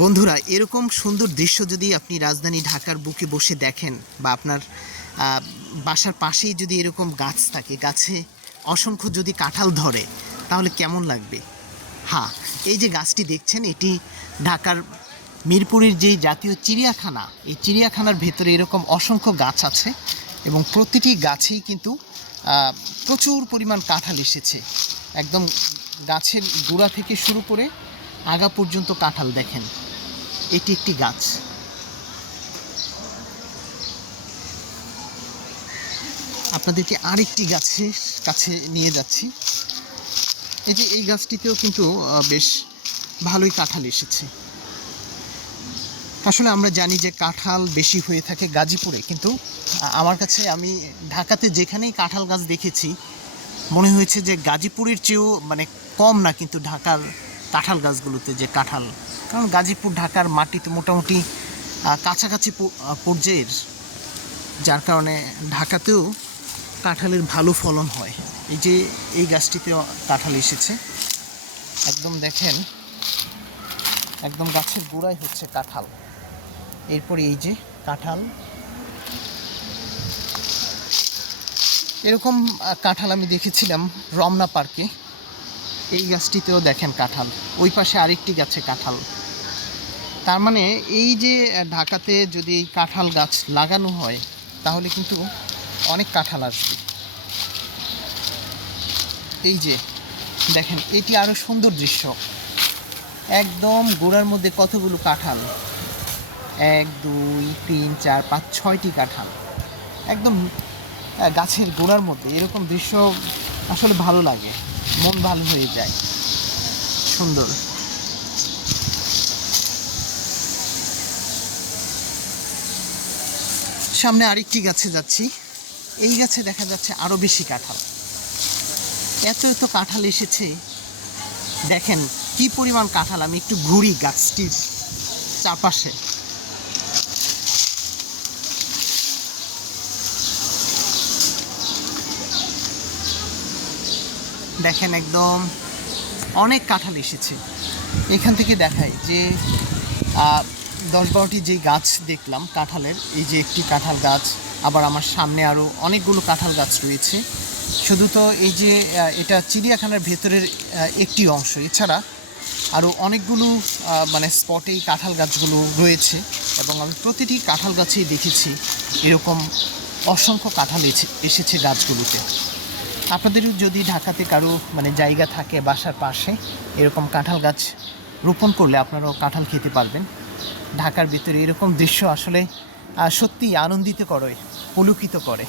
বন্ধুরা, এরকম সুন্দর দৃশ্য যদি আপনি রাজধানী ঢাকার বুকে বসে দেখেন বা আপনার বাসার পাশেই যদি এরকম গাছ থাকে, গাছে অসংখ্য যদি কাঁঠাল ধরে, তাহলে কেমন লাগবে? হ্যাঁ, এই যে গাছটি দেখছেন, এটি ঢাকার মিরপুরের যে জাতীয় চিড়িয়াখানা, এই চিড়িয়াখানার ভেতরে এরকম অসংখ্য গাছ আছে এবং প্রতিটি গাছেই কিন্তু প্রচুর পরিমাণ কাঁঠাল এসেছে। একদম গাছের গোড়া থেকে শুরু করে আগা পর্যন্ত কাঁঠাল। দেখেন, এটি একটি গাছ। আপনাদেরকে আরেকটি গাছের কাছে নিয়ে যাচ্ছি। এই যে এই গাছটিতেও কিন্তু বেশ ভালোই কাঁঠাল এসেছে। আসলে আমরা জানি যে কাঁঠাল বেশি হয়ে থাকে গাজীপুরে, কিন্তু আমার কাছে, আমি ঢাকাতে যেখানেই কাঁঠাল গাছ দেখেছি, মনে হয়েছে যে গাজীপুরের চেয়েও মানে কম না কিন্তু ঢাকার কাঁঠাল গাছগুলোতে যে কাঁঠাল। কারণ গাজীপুর ঢাকার মাটিতে মোটামুটি কাছাকাছি পর্যায়ের, যার কারণে ঢাকাতেও কাঁঠালের ভালো ফলন হয়। এই যে এই গাছটিতেও কাঁঠাল এসেছে। একদম দেখেন, একদম গাছের গোড়ায় হচ্ছে কাঁঠাল। এরপরে এই যে কাঁঠাল, এরকম কাঁঠাল আমি দেখেছিলাম রমনা পার্কে। এই গাছটিতেও দেখেন কাঁঠাল, ওই পাশে আরেকটি গাছে কাঁঠাল। তার মানে এই যে ঢাকাতে যদি কাঁঠাল গাছ লাগানো হয়, তাহলে কিন্তু অনেক কাঁঠাল আসবে। এই যে দেখেন, এটি আরও সুন্দর দৃশ্য। একদম গোড়ার মধ্যে কতগুলো কাঁঠাল, 1 2 3 4 5 6টি কাঁঠাল একদম গাছের গোড়ার মধ্যে। এরকম দৃশ্য আসলে ভালো লাগে, মন ভালো হয়ে যায়। সুন্দর। সামনে আরেকটি গাছে যাচ্ছি। এই গাছে দেখা যাচ্ছে আরও বেশি কাঁঠাল। এত এত কাঁঠাল এসেছে, দেখেন কি পরিমাণ কাঁঠাল। আমি একটু ঘুরি গাছটির চারপাশে। দেখেন একদম অনেক কাঁঠাল এসেছে। এখান থেকে দেখায় যে 10-12টি যেই গাছ দেখলাম কাঁঠালের, এই যে একটি কাঁঠাল গাছ, আবার আমার সামনে আরও অনেকগুলো কাঁঠাল গাছ রয়েছে। শুধু তো এই যে এটা চিড়িয়াখানার ভেতরের একটি অংশ, এছাড়া আরও অনেকগুলো মানে স্পটেই কাঁঠাল গাছগুলো রয়েছে এবং আমি প্রতিটি কাঁঠাল গাছেই দেখেছি এরকম অসংখ্য কাঁঠাল এসেছে গাছগুলোতে। আপনাদেরও যদি ঢাকাতে কারো মানে জায়গা থাকে বাসার পাশে, এরকম কাঁঠাল গাছ রোপণ করলে আপনারাও কাঁঠাল খেতে পারবেন। ঢাকার ভিতরে এরকম দৃশ্য আসলে সত্যিই আনন্দিত করে, পুলকিত করে।